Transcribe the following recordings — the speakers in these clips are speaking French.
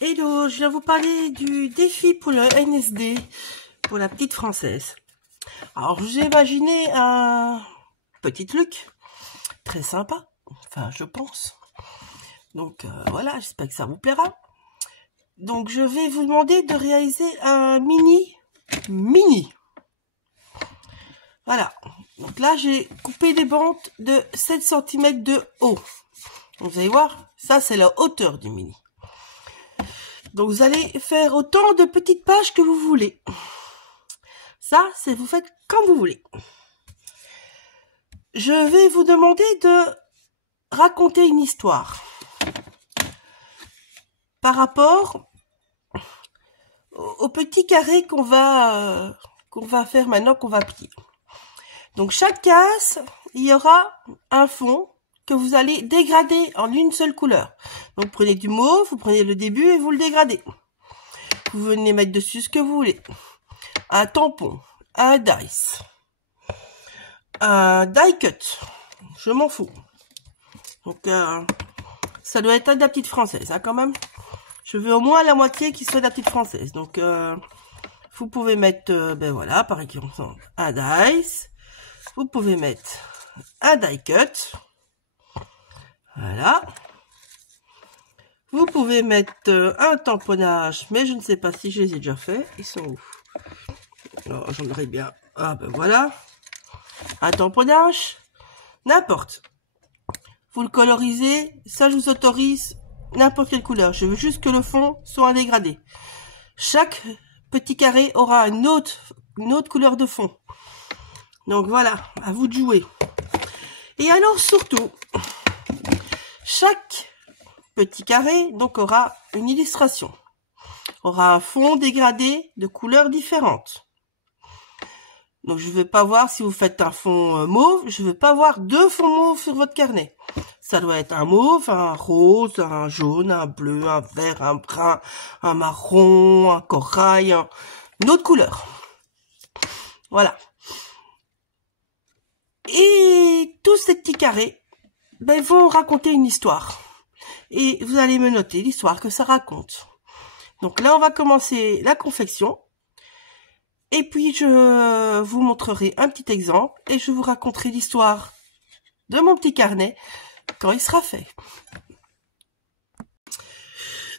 Hello, je viens vous parler du défi pour le NSD, pour la petite française. Alors, je vous ai imaginé un petit truc très sympa, enfin, je pense. Donc, voilà, j'espère que ça vous plaira. Donc, je vais vous demander de réaliser un mini. Voilà. Donc là, j'ai coupé des bandes de 7 cm de haut. Donc, vous allez voir, ça, c'est la hauteur du mini. Donc, vous allez faire autant de petites pages que vous voulez. Ça, c'est vous faites comme vous voulez. Je vais vous demander de raconter une histoire par rapport au petit carré qu'on va faire maintenant, qu'on va plier. Donc, chaque case, il y aura un fond que vous allez dégrader en une seule couleur. Donc, prenez du mauve, vous prenez le début et vous le dégradez. Vous venez mettre dessus ce que vous voulez. Un tampon, un dice, un die cut, je m'en fous. Donc, ça doit être de la petite française, hein, quand même. Je veux au moins la moitié qui soit de la petite française. Donc, vous pouvez mettre, ben voilà, par exemple, un dice. Vous pouvez mettre un die cut. Voilà. Vous pouvez mettre un tamponnage, mais je ne sais pas si je les ai déjà fait. Ils sont où? Alors, j'en aurais bien. Ah, ben voilà. Un tamponnage. N'importe. Vous le colorisez. Ça, je vous autorise n'importe quelle couleur. Je veux juste que le fond soit un dégradé. Chaque petit carré aura une autre couleur de fond. Donc voilà, à vous de jouer. Et alors surtout, chaque petit carré donc aura une illustration. Aura un fond dégradé de couleurs différentes. Donc je ne veux pas voir si vous faites un fond mauve, je ne veux pas voir deux fonds mauves sur votre carnet. Ça doit être un mauve, un rose, un jaune, un bleu, un vert, un brun, un marron, un corail, une autre couleur. Voilà. Et tous ces petits carrés vont raconter une histoire. Et vous allez me noter l'histoire que ça raconte. Donc là, on va commencer la confection. Et puis, je vous montrerai un petit exemple. Et je vous raconterai l'histoire de mon petit carnet quand il sera fait.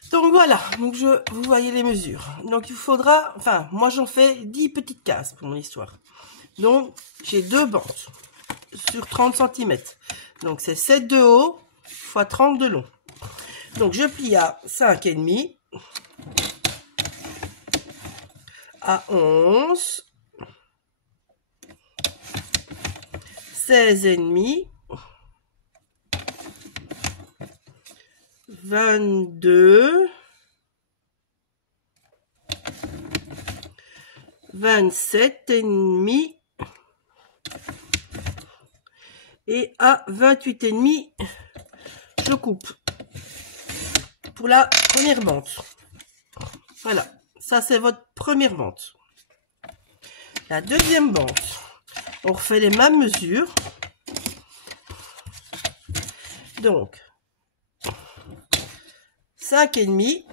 Donc voilà, donc vous voyez les mesures. Donc il vous faudra, enfin, moi j'en fais 10 petites cases pour mon histoire. Donc j'ai 2 bandes sur 30 cm. Donc c'est 7 de haut x 30 de long. Donc je plie à 5,5, à 11, 16,5, 22, 27,5 et à 28,5, je coupe pour la première bande. Voilà, ça c'est votre première bande. La deuxième bande, on refait les mêmes mesures. Donc 5,5,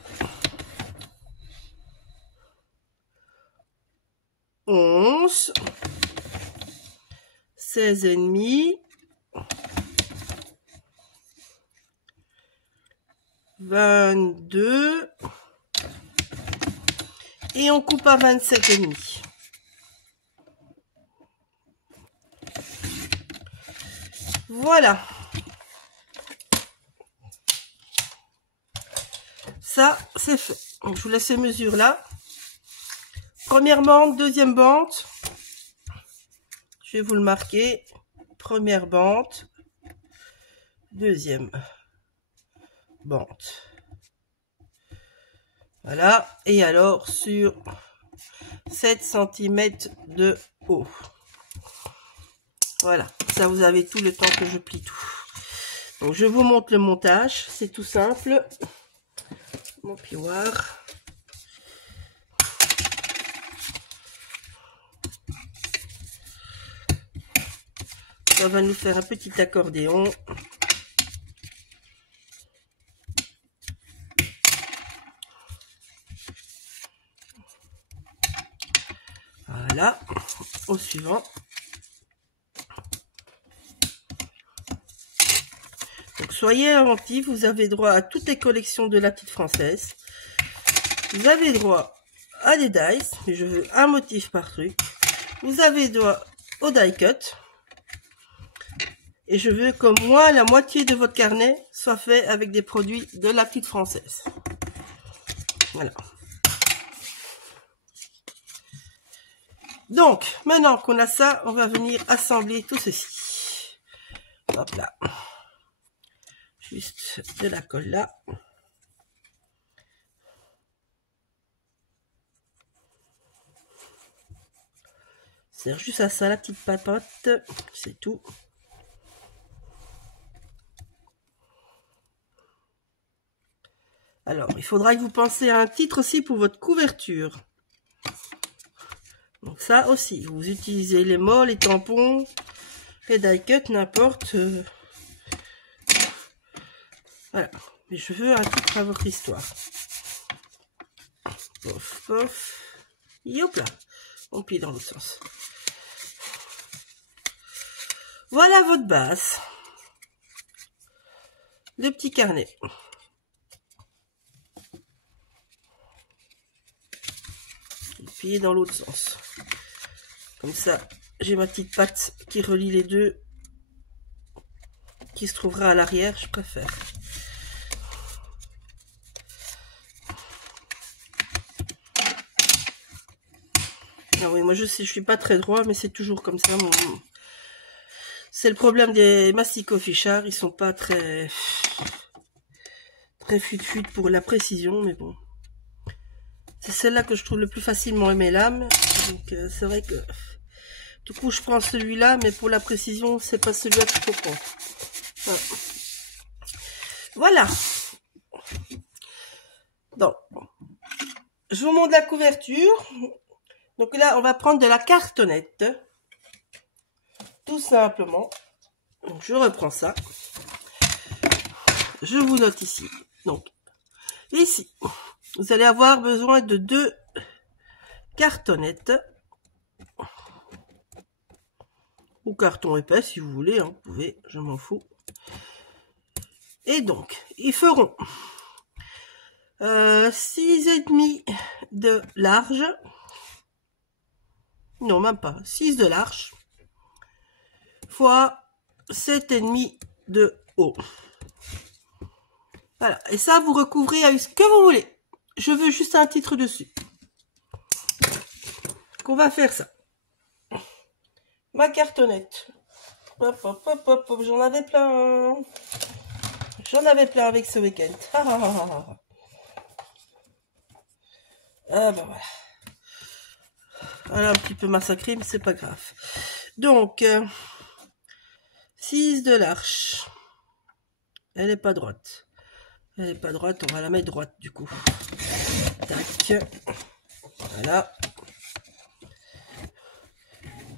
11, 16,5, 22 et on coupe à 27,5. Voilà. Ça, c'est fait. Donc, je vous laisse ces mesures là. Première bande, deuxième bande. Je vais vous le marquer. Première bande, deuxième bande. Voilà. Et alors, sur 7 cm de haut. Voilà. Ça, vous avez tout le temps que je plie tout. Donc, je vous montre le montage. C'est tout simple. Mon plioir. On va nous faire un petit accordéon. Voilà, au suivant. Donc soyez inventifs, vous avez droit à toutes les collections de la petite française. Vous avez droit à des dice, mais je veux un motif par truc. Vous avez droit au die cut. Et je veux qu'au moins la moitié de votre carnet soit fait avec des produits de la petite française. Voilà. Donc, maintenant qu'on a ça, on va venir assembler tout ceci. Hop là. Juste de la colle là. C'est juste à ça la petite papote. C'est tout. Alors, il faudra que vous pensiez à un titre aussi pour votre couverture. Donc ça aussi, vous utilisez les mots, les tampons, les die cut, n'importe. Voilà. Mais je veux un titre à votre histoire. Pof, pof. Yop là. On plie dans l'autre sens. Voilà votre base. Le petit carnet. Et puis dans l'autre sens. Comme ça, j'ai ma petite patte qui relie les deux. Qui se trouvera à l'arrière, je préfère. Ah oui, moi je sais, je suis pas très droit, mais c'est toujours comme ça. C'est le problème des masticots fichards, ils sont pas très fut pour la précision, mais bon. C'est celle-là que je trouve le plus facilement aimer l'âme. Donc c'est vrai que du coup je prends celui-là, mais pour la précision, c'est pas celui-là qu'il faut prendre. Voilà. Donc, je vous montre la couverture. Donc là, on va prendre de la cartonnette. Tout simplement. Donc, je reprends ça. Je vous note ici. Donc, ici, vous allez avoir besoin de 2 cartonnettes. Ou carton épais, si vous voulez. Hein, vous pouvez, je m'en fous. Et donc, ils feront 6,5 de large. Non, même pas. 6 de large. Fois 7,5 de haut. Voilà. Et ça, vous recouvrez avec ce que vous voulez. Je veux juste un titre dessus. Donc, on va faire ça. Ma cartonnette. Hop, hop, hop, hop, hop. J'en avais plein. J'en avais plein avec ce week-end. Ah bah voilà. Elle a un petit peu massacré, mais c'est pas grave. Donc, 6 de l'arche. Elle est pas droite. Elle est pas droite, on va la mettre droite du coup. Tac. Voilà.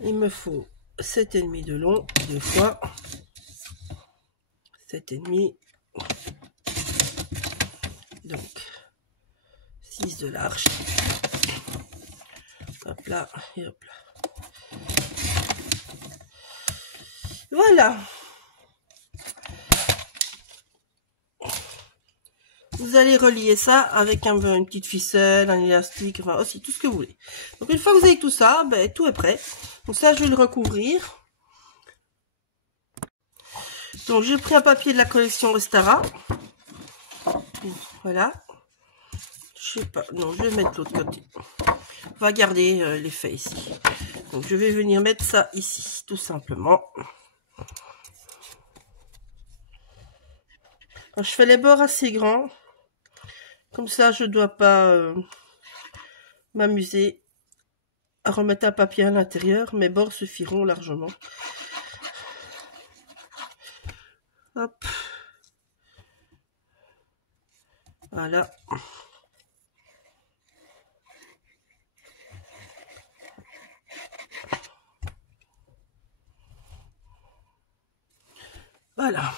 Il me faut 7,5 de long, 2 fois. 7,5. Donc, 6 de l'arche. Hop là, et hop là. Voilà. Vous allez relier ça avec une petite ficelle, un élastique, enfin aussi tout ce que vous voulez. Donc une fois que vous avez tout ça, ben, tout est prêt. Donc ça, je vais le recouvrir. Donc j'ai pris un papier de la collection Restara. Voilà. Je sais pas, non, je vais mettre de l'autre côté. On va garder l'effet ici. Donc je vais venir mettre ça ici, tout simplement. Alors, je fais les bords assez grands. Comme ça, je ne dois pas m'amuser à remettre un papier à l'intérieur. Mes bords suffiront largement. Hop. Voilà. Voilà.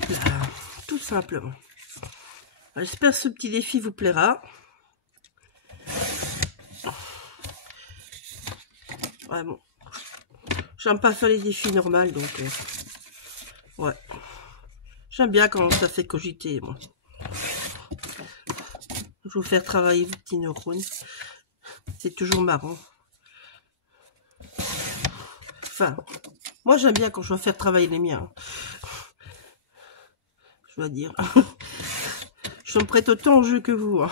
puis hop là, tout simplement. J'espère que ce petit défi vous plaira. Ouais, bon. J'aime pas faire les défis normaux, donc... ouais. J'aime bien quand ça fait cogiter, moi. Je vais vous faire travailler vos petits neurones. C'est toujours marrant. Enfin, moi j'aime bien quand je vais faire travailler les miens. Je dois dire. Je me prête autant au jeu que vous. Hein.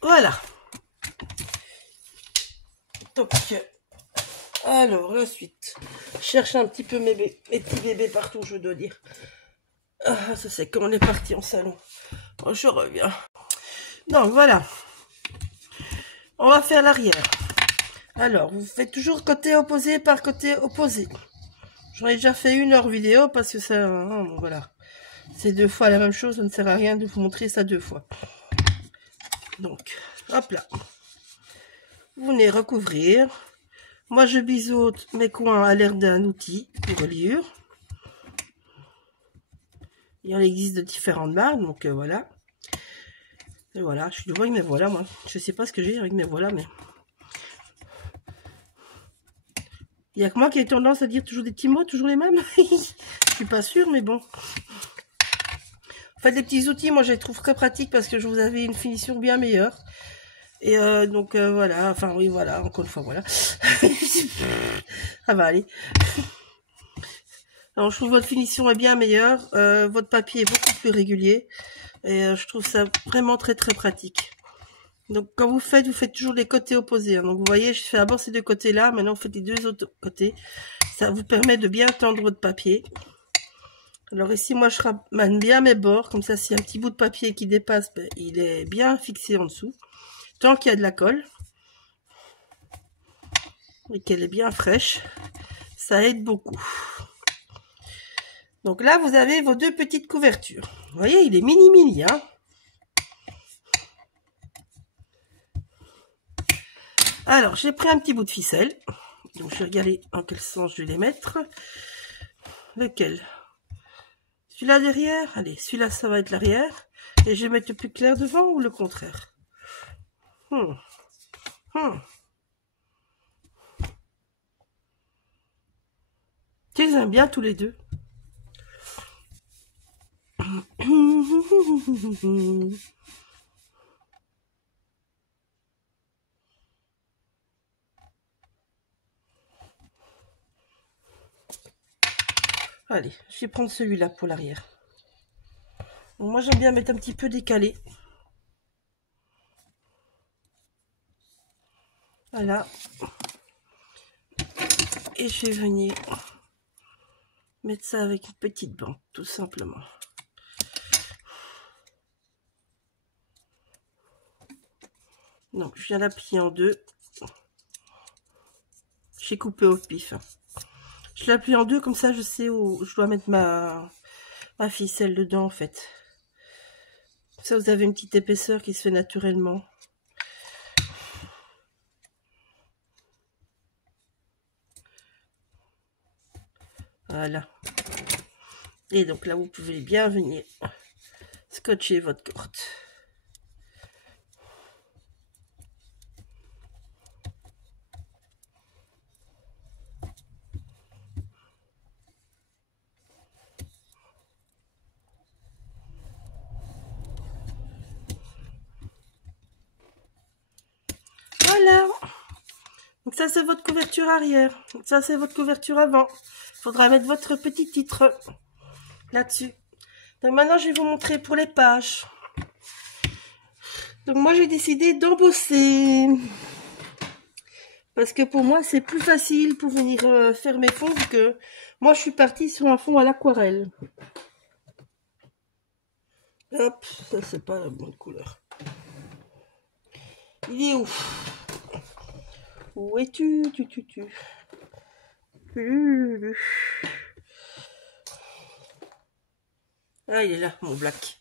Voilà. Donc, alors, la suite. Je cherche un petit peu mes petits bébés partout, je dois dire. Ah, ça c'est quand on est parti en salon. Oh, je reviens. Donc, voilà. On va faire l'arrière. Alors, vous faites toujours côté opposé par côté opposé. J'en ai déjà fait une hors vidéo parce que ça... bon, voilà. C'est 2 fois la même chose, ça ne sert à rien de vous montrer ça 2 fois. Donc, hop là. Vous venez recouvrir. Moi, je biseaute mes coins à l'air d'un outil de reliure. Il en existe de différentes marques, donc voilà. Et voilà, je suis devant avec mes voilà, moi. Je sais pas ce que j'ai avec mes voilà, mais... Il y a que moi qui ai tendance à dire toujours des petits mots, toujours les mêmes. Je suis pas sûre, mais bon. En fait, les petits outils, moi, je les trouve très pratiques parce que je vous avais une finition bien meilleure. Et donc, voilà. Enfin, oui, voilà. Encore une fois, voilà. Ça va aller. Alors, je trouve votre finition est bien meilleure. Votre papier est beaucoup plus régulier. Et je trouve ça vraiment très, très pratique. Donc, quand vous faites toujours les côtés opposés. Hein. Donc, vous voyez, je fais d'abord ces 2 côtés-là. Maintenant, vous faites les 2 autres côtés. Ça vous permet de bien tendre votre papier. Alors, ici, moi, je ramène bien mes bords. Comme ça, s'il y a un petit bout de papier qui dépasse, ben, il est bien fixé en dessous. Tant qu'il y a de la colle. Et qu'elle est bien fraîche. Ça aide beaucoup. Donc là, vous avez vos 2 petites couvertures. Vous voyez, il est mini, hein. Alors, j'ai pris un petit bout de ficelle. Donc, je vais regarder dans quel sens je vais les mettre. Lequel? Celui-là derrière? Allez, celui-là, ça va être l'arrière. Et je vais mettre le plus clair devant ou le contraire? Tu les aimes bien tous les 2. Allez, je vais prendre celui-là pour l'arrière. Moi, j'aime bien mettre un petit peu décalé. Voilà. Et je vais venir mettre ça avec une petite bande, tout simplement. Donc, je viens la plier en 2. J'ai coupé au pif. Je la plie en 2, comme ça, je sais où je dois mettre ma ficelle dedans, en fait. Comme ça, vous avez une petite épaisseur qui se fait naturellement. Voilà. Et donc là, vous pouvez bien venir scotcher votre corde. Voilà. Donc ça, c'est votre couverture arrière. Donc ça, c'est votre couverture avant. Il faudra mettre votre petit titre là-dessus. Donc maintenant, je vais vous montrer pour les pages. Donc moi, j'ai décidé d'embosser. Parce que pour moi, c'est plus facile pour venir faire mes fonds que... Moi, je suis partie sur un fond à l'aquarelle. Hop, ça, c'est pas la bonne couleur. Il est où? Où es-tu? Ah, il est là, mon black.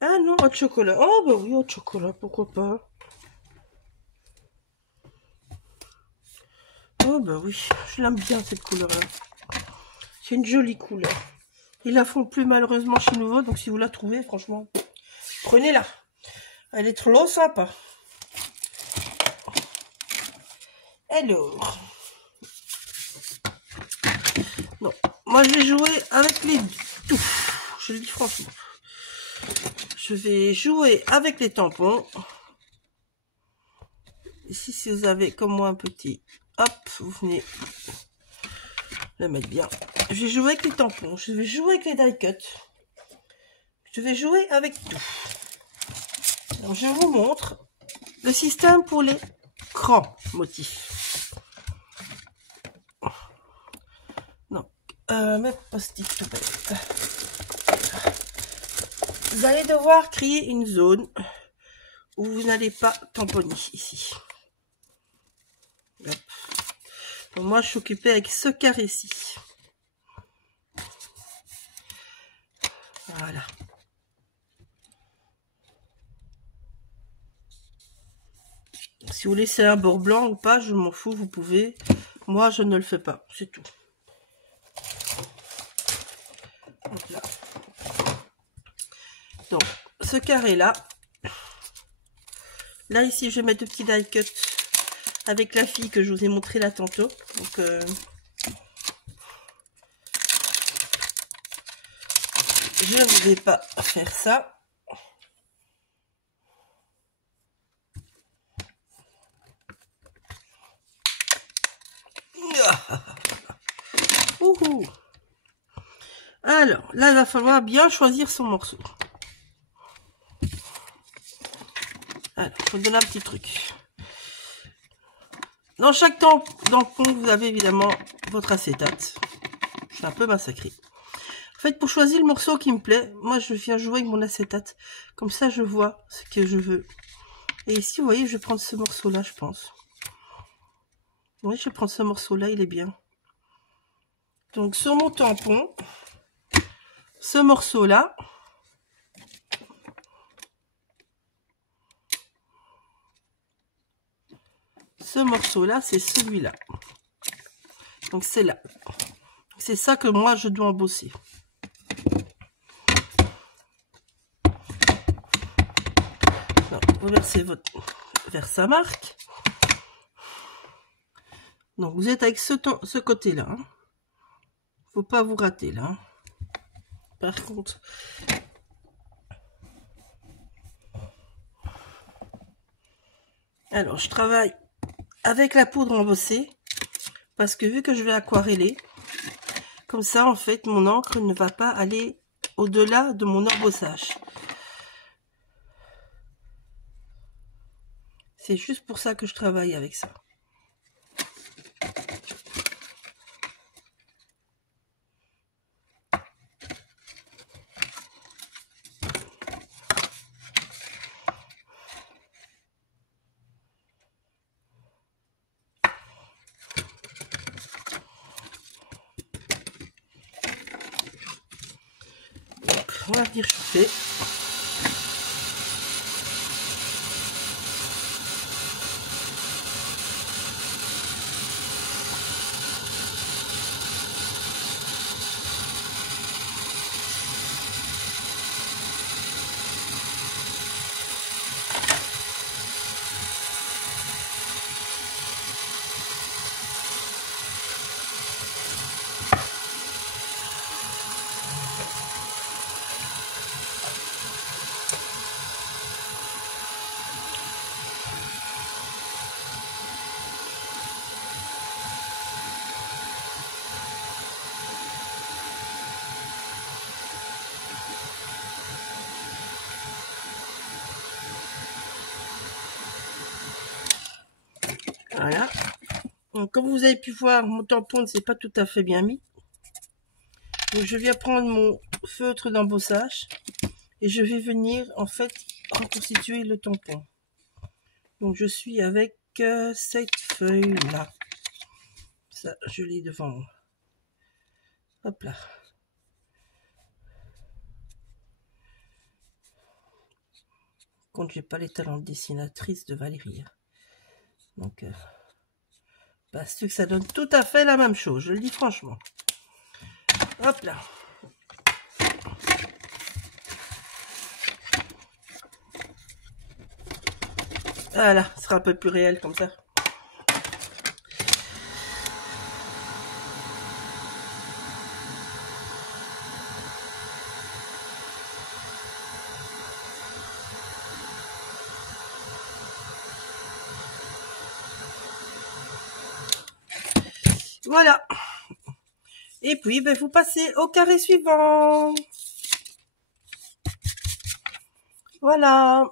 Ah non, hot chocolat. Oh, bah oui, hot chocolat, pourquoi pas. Oh bah oui, je l'aime bien cette couleur-là. C'est une jolie couleur. Ils la font plus malheureusement chez Nouveau, donc si vous la trouvez, franchement, prenez-la. Elle est trop sympa. Alors, non, moi je vais jouer avec les tout. Je le dis franchement. Je vais jouer avec les tampons. Ici, si vous avez comme moi un petit, hop, vous venez le mettre bien. Je vais jouer avec les tampons. Je vais jouer avec les die cuts. Je vais jouer avec tout. Alors, je vous montre le système pour les grands motifs. Donc, mes post-it tout bête. Vous allez devoir créer une zone où vous n'allez pas tamponner ici. Hop. Donc, moi, je suis occupée avec ce carré-ci. Voilà. Si vous laissez un bord blanc ou pas, je m'en fous, vous pouvez. Moi, je ne le fais pas, c'est tout. Donc, là. Donc, ce carré-là. Là, ici, je vais mettre deux petits die cuts avec la fille que je vous ai montré là tantôt. Donc, je ne vais pas faire ça. Ouhou. Alors, là, il va falloir bien choisir son morceau. Alors, je vous donne un petit truc. Dans chaque tampon, vous avez évidemment votre acétate. Je suis un peu massacrée. En fait, pour choisir le morceau qui me plaît, moi, je viens jouer avec mon acétate. Comme ça, je vois ce que je veux. Et ici, vous voyez, je vais prendre ce morceau-là, je pense. Oui, je vais prendre ce morceau-là, il est bien. Donc, sur mon tampon, ce morceau-là, c'est celui-là. Donc, c'est là. C'est ça que moi, je dois embosser. Vous versez votre vers sa marque. Donc, vous êtes avec ce côté-là. Hein. Faut pas vous rater, là. Hein. Par contre... Alors, je travaille avec la poudre embossée. Parce que vu que je vais aquareller, comme ça, en fait, mon encre ne va pas aller au-delà de mon embossage. C'est juste pour ça que je travaille avec ça. On va venir chauffer. Voilà. Donc, comme vous avez pu voir, mon tampon ne s'est pas tout à fait bien mis. Donc, je viens prendre mon feutre d'embossage et je vais venir, en fait, reconstituer le tampon. Donc, je suis avec cette feuille-là. Ça, je l'ai devant moi. Hop là. Quand j'ai pas les talents de dessinatrice de Valérie. Donc, Parce que ça donne tout à fait la même chose, je le dis franchement. Hop là. Voilà, ce sera un peu plus réel comme ça. Voilà. Et puis, ben, vous passez au carré suivant. Voilà.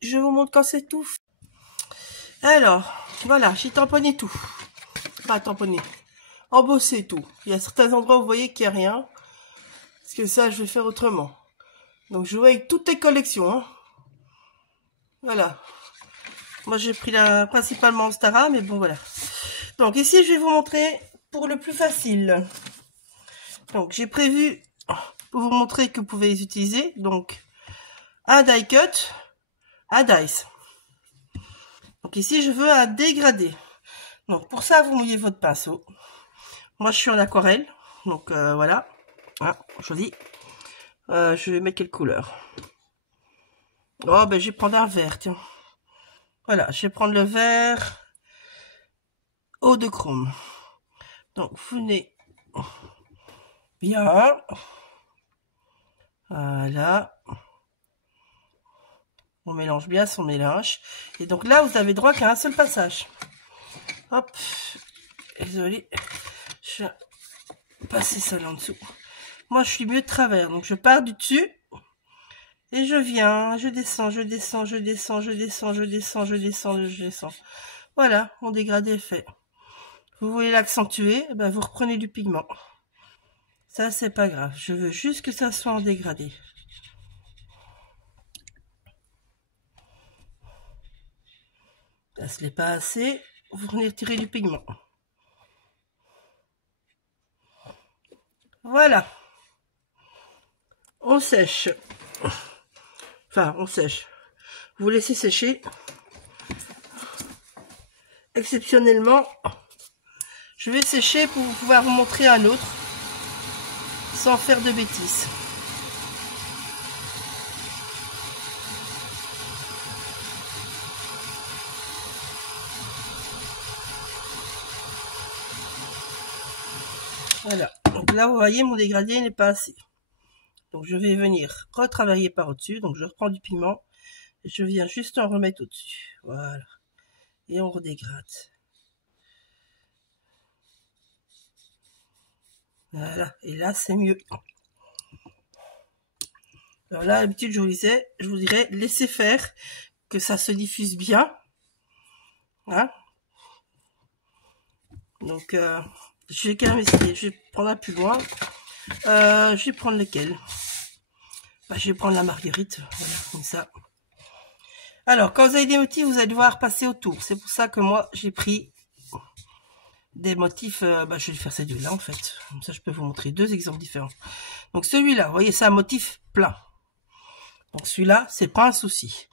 Je vous montre quand c'est tout. Alors, voilà, j'ai tamponné tout. Pas tamponné. Embossé tout. Il y a certains endroits où vous voyez qu'il n'y a rien. Parce que ça, je vais faire autrement. Donc, je joue avec toutes les collections. Hein. Voilà. Moi, j'ai pris principalement Stara, mais bon, voilà. Donc, ici, je vais vous montrer pour le plus facile. Donc, j'ai prévu pour vous montrer que vous pouvez les utiliser. Donc, un die cut, un dice. Donc, ici, je veux un dégradé. Donc, pour ça, vous mouillez votre pinceau. Moi, je suis en aquarelle. Donc, voilà. Ah, joli. Je vais mettre quelle couleur? Oh, ben, je vais prendre un vert, tiens. Voilà, je vais prendre le vert eau de chrome. Donc, vous venez bien. Voilà. On mélange bien son mélange. Et donc là, vous avez droit qu'à un seul passage. Hop. Désolée. Je vais passer ça là en dessous. Moi, je suis mieux de travers. Donc, je pars du dessus. Et je viens. Je descends, je descends, je descends, je descends, je descends, je descends, je descends. Voilà, mon dégradé est fait. Vous voulez l'accentuer, ben vous reprenez du pigment. Ça, c'est pas grave. Je veux juste que ça soit en dégradé. Là, ce n'est pas assez. Vous venez retirer du pigment. Voilà. On sèche. Enfin, on sèche. Vous laissez sécher. Exceptionnellement, je vais sécher pour pouvoir vous montrer un autre. Sans faire de bêtises. Voilà. Donc là, vous voyez, mon dégradé n'est pas assez. Donc je vais venir retravailler par au-dessus. Donc je reprends du pigment. Et je viens juste en remettre au-dessus. Voilà. Et on redégrade. Voilà. Et là, c'est mieux. Alors là, d'habitude, je vous dirais, laissez faire, que ça se diffuse bien. Hein? Donc, je vais quand même essayer. Je vais prendre un plus loin. Je vais prendre lequel? Bah, je vais prendre la marguerite. Voilà, comme ça. Alors, quand vous avez des motifs, vous allez devoir passer autour. C'est pour ça que moi, j'ai pris des motifs. Bah, je vais faire ces deux-là, en fait. Comme ça, je peux vous montrer deux exemples différents. Donc, celui-là, vous voyez, c'est un motif plat. Donc, celui-là, c'est pas un souci.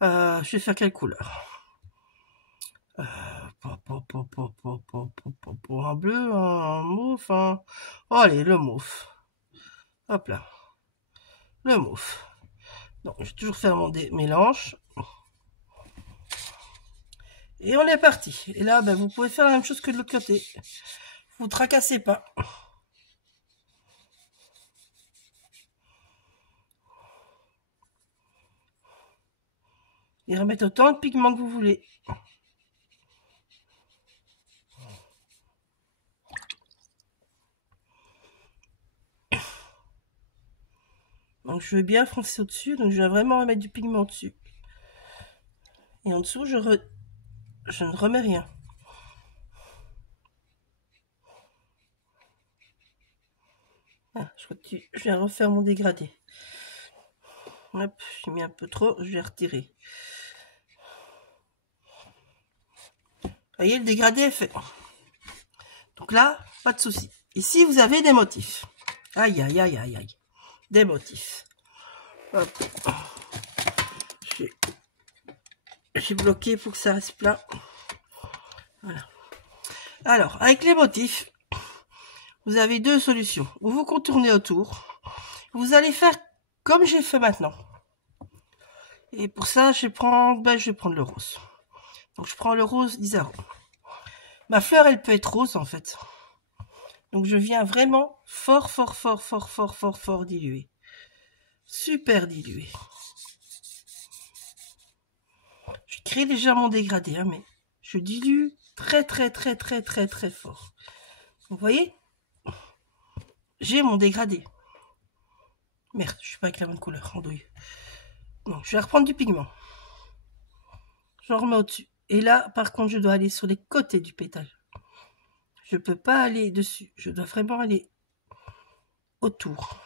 Je vais faire quelle couleur? Un bleu, un mauve, un... Oh, allez, le mauve. Hop là. Le mauve. Donc, je vais toujours faire mon mélange. Et on est parti. Et là, ben, vous pouvez faire la même chose que de l'autre côté. Vous tracassez pas. Et remettre autant de pigments que vous voulez. Donc, je vais bien foncer au-dessus. Donc, je vais vraiment remettre du pigment dessus. Et en dessous, je ne remets rien. Ah, je viens refaire mon dégradé. Hop, j'ai mis un peu trop, je vais retirer. Vous voyez, le dégradé est fait. Donc là, pas de souci. Ici, vous avez des motifs. Aïe, aïe, aïe, aïe, aïe. Des motifs. Hop. J'ai bloqué pour que ça reste plat. Voilà. Alors, avec les motifs, vous avez deux solutions. Ou vous contournez autour. Vous allez faire comme j'ai fait maintenant. Et pour ça, je vais prendre le rose. Donc, je prends le rose d'Isaro. Ma fleur, elle peut être rose, en fait. Donc, je viens vraiment fort diluer. Super dilué. Je crée déjà mon dégradé, hein, mais je dilue très fort. Vous voyez? J'ai mon dégradé. Merde, je suis pas avec la bonne couleur, andouille. Donc, je vais reprendre du pigment. J'en remets au-dessus. Et là, par contre, je dois aller sur les côtés du pétale. Je peux pas aller dessus. Je dois vraiment aller autour.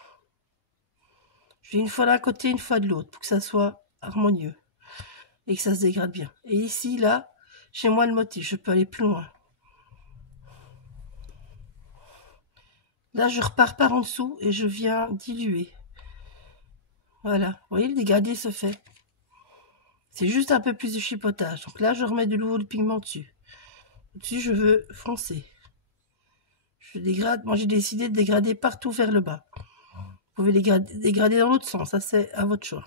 Je fais une fois d'un côté, une fois de l'autre, pour que ça soit harmonieux. Et que ça se dégrade bien. Et ici, là, chez moi, le motif, je peux aller plus loin. Là, je repars par en dessous et je viens diluer. Voilà, vous voyez, le dégradé se fait. C'est juste un peu plus de chipotage. Donc là, je remets de nouveau le pigment dessus. Dessus, je veux foncer. Je dégrade. Moi, j'ai décidé de dégrader partout vers le bas. Vous pouvez dégrader dans l'autre sens. Ça, c'est à votre choix.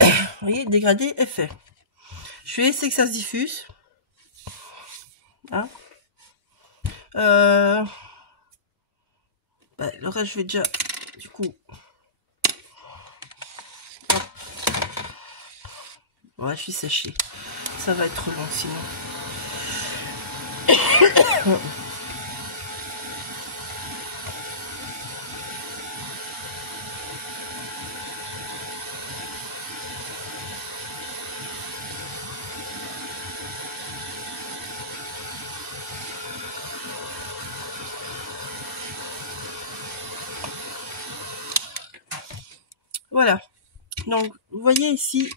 Vous voyez, le dégradé est fait. Je vais essayer que ça se diffuse. Hein, le reste, je vais déjà, du coup... Hop. Ouais, je suis séchée. Ça va être long, sinon. Voilà. Donc, vous voyez ici,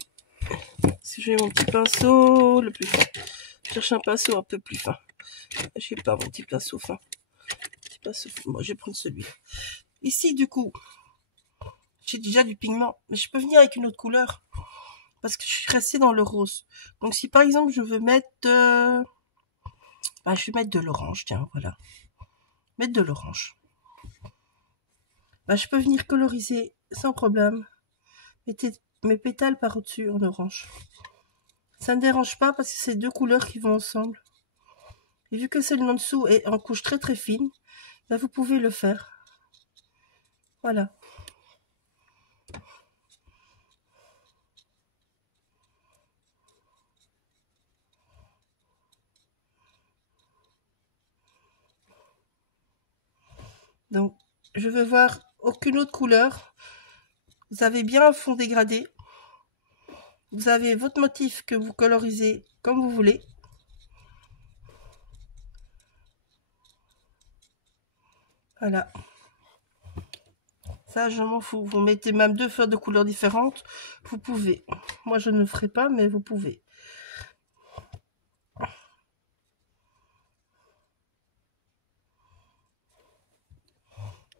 si j'ai mon petit pinceau le plus fin. Je cherche un pinceau un peu plus fin. Je sais pas mon petit pinceau fin. Bon, je vais prendre celui-là. Ici, du coup, j'ai déjà du pigment, mais je peux venir avec une autre couleur parce que je suis restée dans le rose. Donc, si par exemple je veux mettre, je vais mettre de l'orange. Tiens, voilà, mettre de l'orange. Je peux venir coloriser sans problème. Mettez mes pétales par au-dessus en orange. Ça ne dérange pas parce que c'est deux couleurs qui vont ensemble. Et vu que celle en dessous est en couche très fine, vous pouvez le faire. Voilà. Donc, je veux voir aucune autre couleur. Vous avez bien un fond dégradé. Vous avez votre motif que vous colorisez comme vous voulez. Voilà. Ça, je m'en fous. Vous mettez même deux fleurs de couleurs différentes. Vous pouvez. Moi, je ne le ferai pas, mais vous pouvez.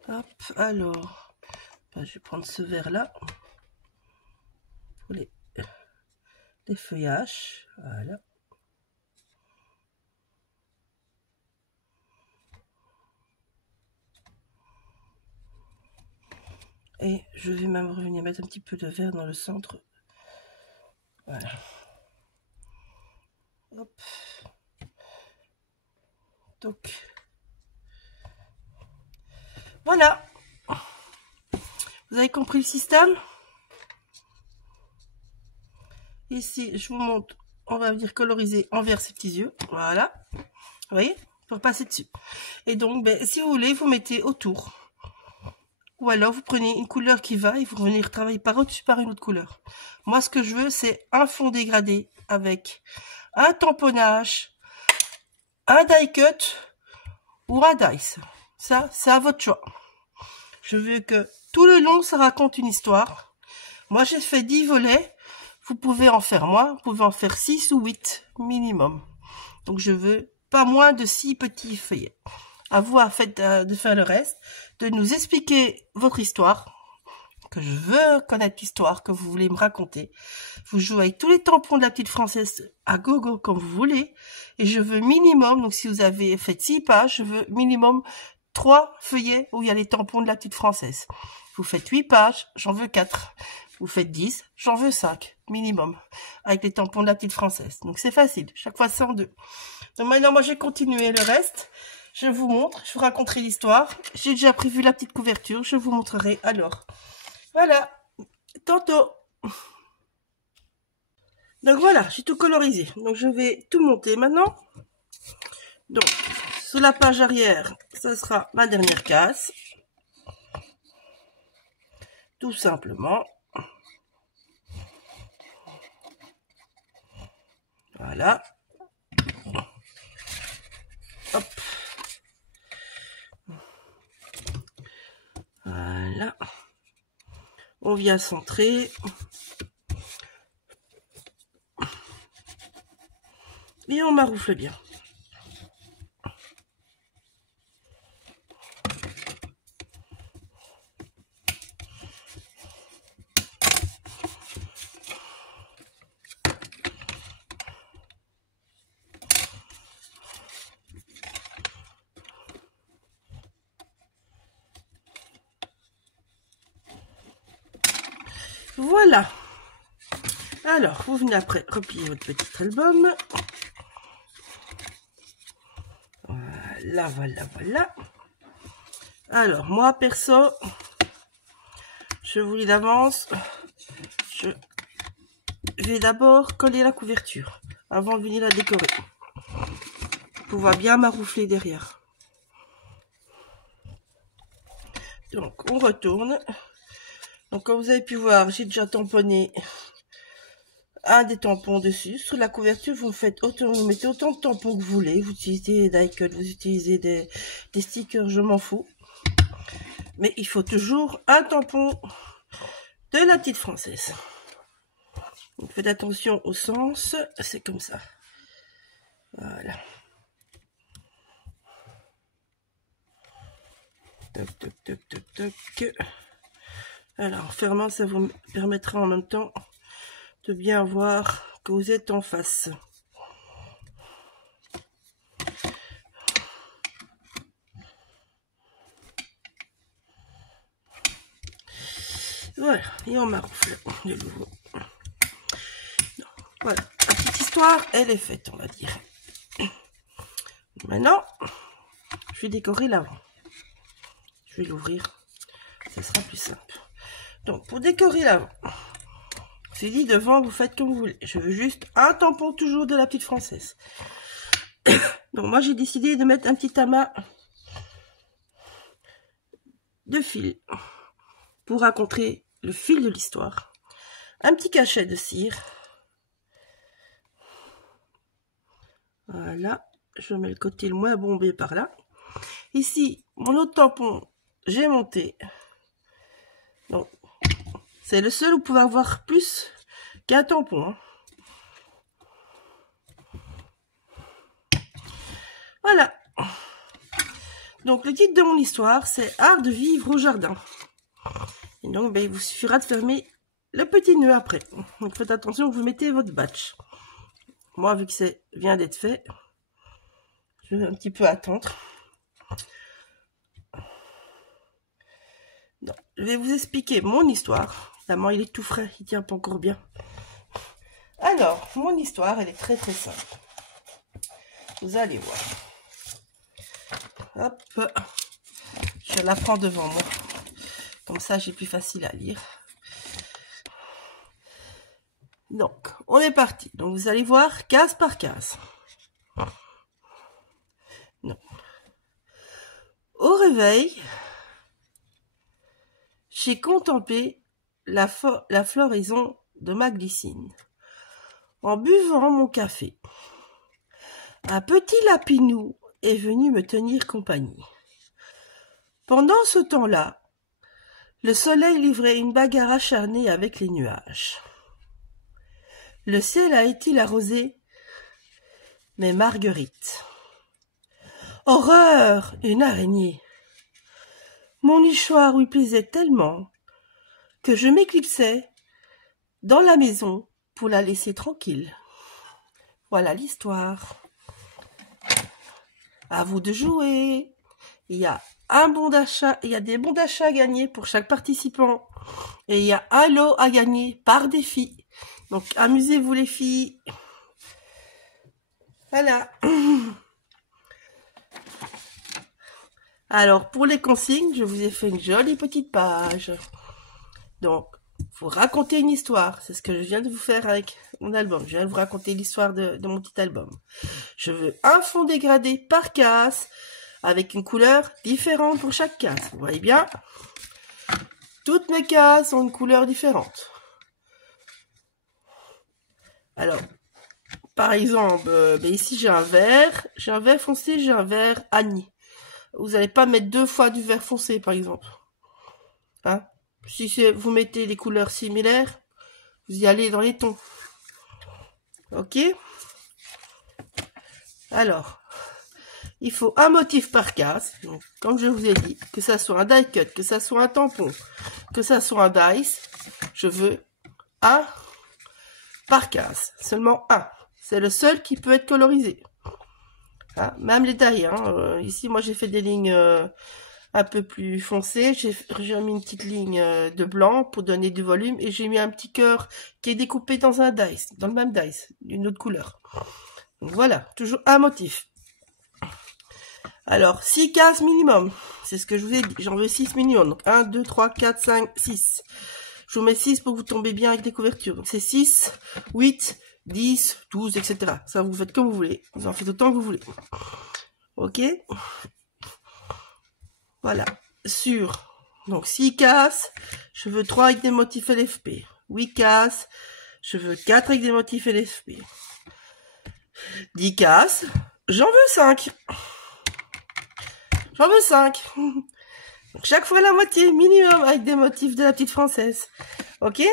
Hop, alors. Je vais prendre ce vert-là. Pour les feuillages. Voilà. Et je vais même revenir mettre un petit peu de vert dans le centre. Voilà. Hop. Donc, voilà. Vous avez compris le système? Ici, je vous montre. On va venir coloriser envers ces petits yeux. Voilà. Vous voyez? Pour passer dessus. Et donc, si vous voulez, vous mettez autour. Ou alors, vous prenez une couleur qui va et vous revenez travailler par au-dessus par une autre couleur. Moi, ce que je veux, c'est un fond dégradé avec un tamponnage, un die cut ou un dice. Ça, c'est à votre choix. Je veux que tout le long, ça raconte une histoire. Moi, j'ai fait 10 volets. Vous pouvez en faire moins. Vous pouvez en faire 6 ou 8 minimum. Donc, je veux pas moins de 6 petits feuillets. À vous de faire le reste, de nous expliquer votre histoire, que je veux connaître l'histoire que vous voulez me raconter. Vous jouez avec tous les tampons de la petite française à gogo comme vous voulez. Et je veux minimum, donc si vous avez fait 6 pages, je veux minimum 3 feuillets où il y a les tampons de la petite française. Vous faites 8 pages, j'en veux 4. Vous faites 10, j'en veux 5, minimum, avec les tampons de la petite française. Donc c'est facile, chaque fois c'est en 2. Donc maintenant, moi j'ai continué le reste. Je vous montre, je vous raconterai l'histoire. J'ai déjà prévu la petite couverture, je vous montrerai alors. Voilà, tantôt. Donc voilà, j'ai tout colorisé. Donc je vais tout monter maintenant. Donc, sur la page arrière, ça sera ma dernière case. Tout simplement. Voilà. Hop. Voilà. On vient centrer. Et on maroufle bien. Voilà. Alors, vous venez après replier votre petit album. Voilà, voilà, voilà. Alors, moi, perso, je vous dis d'avance, je vais d'abord coller la couverture avant de venir la décorer. Pour pouvoir bien maroufler derrière. Donc, on retourne. Donc, comme vous avez pu voir, j'ai déjà tamponné un des tampons dessus. Sur la couverture, vous mettez autant de tampons que vous voulez. Vous utilisez des die-cut, vous utilisez des stickers, je m'en fous. Mais il faut toujours un tampon de la petite française. Donc, faites attention au sens. C'est comme ça. Voilà. Toc, toc, toc, toc, toc. Alors, en fermant, ça vous permettra en même temps de bien voir que vous êtes en face. Voilà, et on maroufle de nouveau. Voilà, la petite histoire, elle est faite, on va dire. Maintenant, je vais décorer l'avant. Je vais l'ouvrir, ça sera plus simple. Donc, pour décorer l'avant, je dit devant, vous faites comme vous voulez. Je veux juste un tampon toujours de la petite française. Donc, moi, j'ai décidé de mettre un petit amas de fil pour raconter le fil de l'histoire. Un petit cachet de cire. Voilà, je mets le côté le moins bombé par là. Ici, mon autre tampon, j'ai monté. Donc, c'est le seul où vous pouvez avoir plus qu'un tampon. Hein. Voilà. Donc, le titre de mon histoire, c'est Art de vivre au jardin. Et donc, ben, il vous suffira de fermer le petit nœud après. Donc, faites attention, vous mettez votre batch. Moi, vu que c'est vient d'être fait, je vais un petit peu attendre. Donc, je vais vous expliquer mon histoire. Évidemment, il est tout frais, il tient pas encore bien. Alors, mon histoire, elle est très très simple. Vous allez voir. Hop. Je la prends devant moi. Comme ça, j'ai plus facile à lire. Donc, on est parti. Donc, vous allez voir case par case. Non. Au réveil, j'ai contemplé la floraison de ma glycine. En buvant mon café, un petit lapinou est venu me tenir compagnie. Pendant ce temps-là, le soleil livrait une bagarre acharnée avec les nuages. Le ciel a-t-il arrosé mes marguerites? Horreur! Une araignée! Mon nichoir lui plaisait tellement que je m'éclipsais dans la maison pour la laisser tranquille. Voilà l'histoire. À vous de jouer. Il y a un bon d'achat, il y a des bons d'achat à gagner pour chaque participant. Et il y a un lot à gagner par défi. Donc amusez-vous les filles. Voilà. Alors pour les consignes, je vous ai fait une jolie petite page. Donc, vous racontez une histoire. C'est ce que je viens de vous faire avec mon album. Je viens de vous raconter l'histoire de mon petit album. Je veux un fond dégradé par case avec une couleur différente pour chaque case. Vous voyez bien? Toutes mes cases ont une couleur différente. Alors, par exemple, ici j'ai un vert foncé, j'ai un vert anis. Vous n'allez pas mettre 2 fois du vert foncé, par exemple. Hein? Si vous mettez les couleurs similaires, vous y allez dans les tons. Ok? Alors, il faut un motif par case. Donc, comme je vous ai dit, que ça soit un die cut, que ça soit un tampon, que ça soit un dice, je veux un par case. Seulement un. C'est le seul qui peut être colorisé. Hein? Même les die. Hein. Ici, moi, j'ai fait des lignes un peu plus foncées. J'ai mis une petite ligne de blanc pour donner du volume. Et j'ai mis un petit cœur qui est découpé dans un dice. Dans le même dice. D'une autre couleur. Donc, voilà. Toujours un motif. Alors, 6 cases minimum. C'est ce que je vous ai dit. J'en veux 6 minimum. Donc, 1, 2, 3, 4, 5, 6. Je vous mets 6 pour que vous tombez bien avec des couvertures. Donc, c'est 6, 8, 10, 12, etc. Ça, vous faites comme vous voulez. Vous en faites autant que vous voulez. Ok? Voilà. Donc, 6 cases. Je veux 3 avec des motifs LFP. 8 cases. Je veux 4 avec des motifs LFP. 10 cases. J'en veux 5. J'en veux 5. Donc, chaque fois la moitié minimum avec des motifs de la petite française. Ok?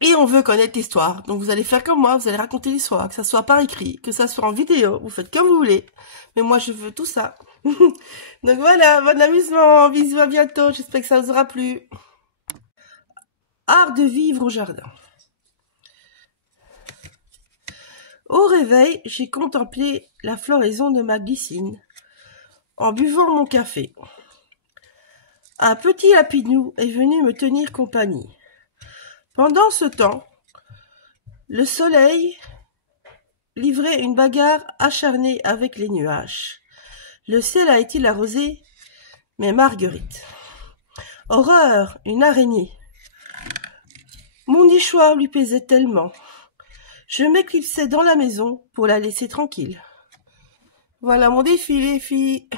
Et on veut connaître l'histoire. Donc vous allez faire comme moi, vous allez raconter l'histoire, que ça soit par écrit, que ça soit en vidéo, vous faites comme vous voulez. Mais moi je veux tout ça. Donc voilà, bon amusement, bisous, à bientôt, j'espère que ça vous aura plu. Art de vivre au jardin. Au réveil, j'ai contemplé la floraison de ma glycine, en buvant mon café. Un petit lapinou est venu me tenir compagnie. Pendant ce temps, le soleil livrait une bagarre acharnée avec les nuages. Le ciel a-t-il arrosé mes marguerites? Horreur, une araignée. Mon nichoir lui pesait tellement. Je m'éclipsais dans la maison pour la laisser tranquille. Voilà mon défi, les filles.